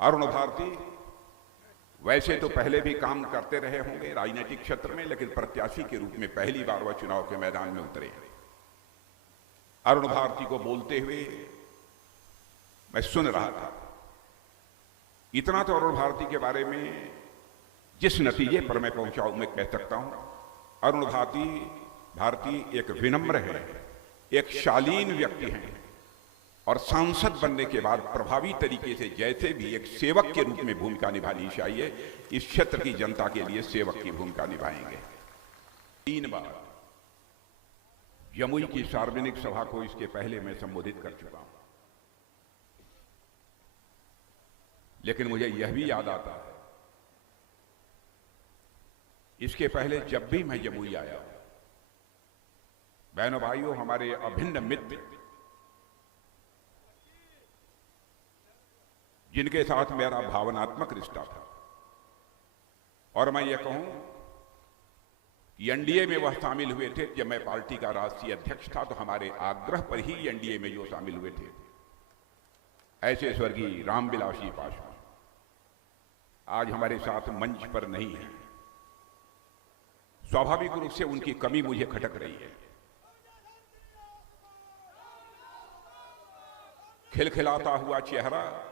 अरुण भारती वैसे तो पहले भी काम करते रहे होंगे राजनीतिक क्षेत्र में, लेकिन प्रत्याशी के रूप में पहली बार वह चुनाव के मैदान में उतरे। अरुण भारती को बोलते हुए मैं सुन रहा था। इतना तो अरुण भारती के बारे में जिस नतीजे पर मैं पहुंचा हूं मैं कह सकता हूं, अरुण भारती एक विनम्र है, एक शालीन व्यक्ति हैं और सांसद बनने के बाद प्रभावी तरीके से जैसे भी एक सेवक के रूप में भूमिका निभानी चाहिए, इस क्षेत्र की जनता के लिए सेवक की भूमिका निभाएंगे। 3 बार जमुई की सार्वजनिक सभा को इसके पहले मैं संबोधित कर चुका हूं, लेकिन मुझे यह भी याद आता है इसके पहले जब भी मैं जमुई आया, बहनों भाइयों, हमारे अभिन्न मित्र जिनके साथ मेरा भावनात्मक रिश्ता था, और मैं ये कहूं कि एनडीए में वह शामिल हुए थे जब मैं पार्टी का राष्ट्रीय अध्यक्ष था, तो हमारे आग्रह पर ही एनडीए में जो शामिल हुए थे, ऐसे स्वर्गीय रामविलास जी पासवान आज हमारे साथ मंच पर नहीं है। स्वाभाविक रूप से उनकी कमी मुझे खटक रही है। खिलखिलाता हुआ चेहरा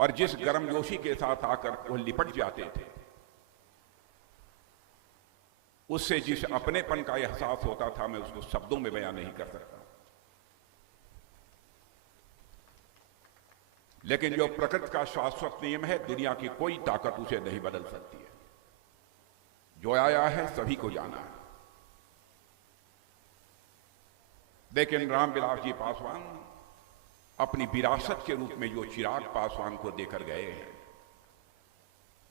और जिस गर्मजोशी के साथ आकर वो लिपट जाते थे, उससे जिस अपनेपन का एहसास होता था, मैं उसको शब्दों में बयान नहीं कर सकता। लेकिन जो प्रकृति का शाश्वत नियम है, दुनिया की कोई ताकत उसे नहीं बदल सकती है। जो आया है सभी को जाना है। लेकिन रामविलास जी पासवान अपनी विरासत के रूप में जो चिराग पासवान को देकर गए हैं,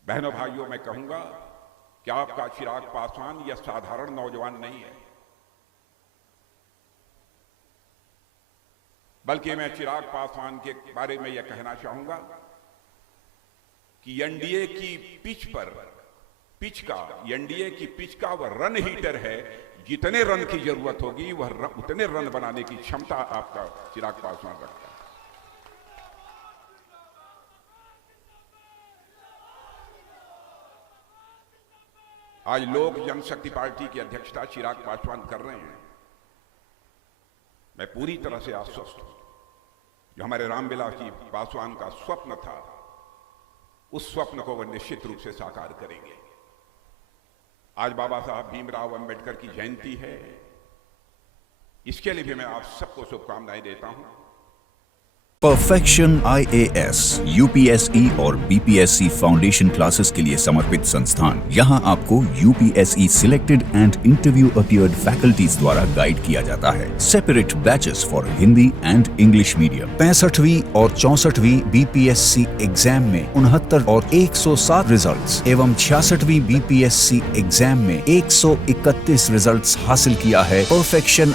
बहनों भाइयों, मैं कहूंगा कि आपका चिराग पासवान यह साधारण नौजवान नहीं है, बल्कि मैं चिराग पासवान के बारे में यह कहना चाहूंगा कि एनडीए की पिच का वह रन हीटर है। जितने रन की जरूरत होगी वह उतने रन बनाने की क्षमता आपका चिराग पासवान रखता है। आज लोक जनशक्ति पार्टी की अध्यक्षता चिराग पासवान कर रहे हैं। मैं पूरी तरह से आश्वस्त हूं, जो हमारे रामविलास जी पासवान का स्वप्न था, उस स्वप्न को वह निश्चित रूप से साकार करेंगे। आज बाबा साहब भीमराव अंबेडकर की जयंती है, इसके लिए भी मैं आप सबको शुभकामनाएं देता हूं। परफेक्शन IAS, UPSE और BPSC फाउंडेशन क्लासेस के लिए समर्पित संस्थान। यहाँ आपको UPSE selected and interview appeared faculties द्वारा गाइड किया जाता है। Separate batches for Hindi and English medium. 65वीं और 64वीं BPSC एग्जाम में 69 और 107 रिजल्ट्स एवं 66वीं BPSC एग्जाम में 131 रिजल्ट्स हासिल किया है। परफेक्शन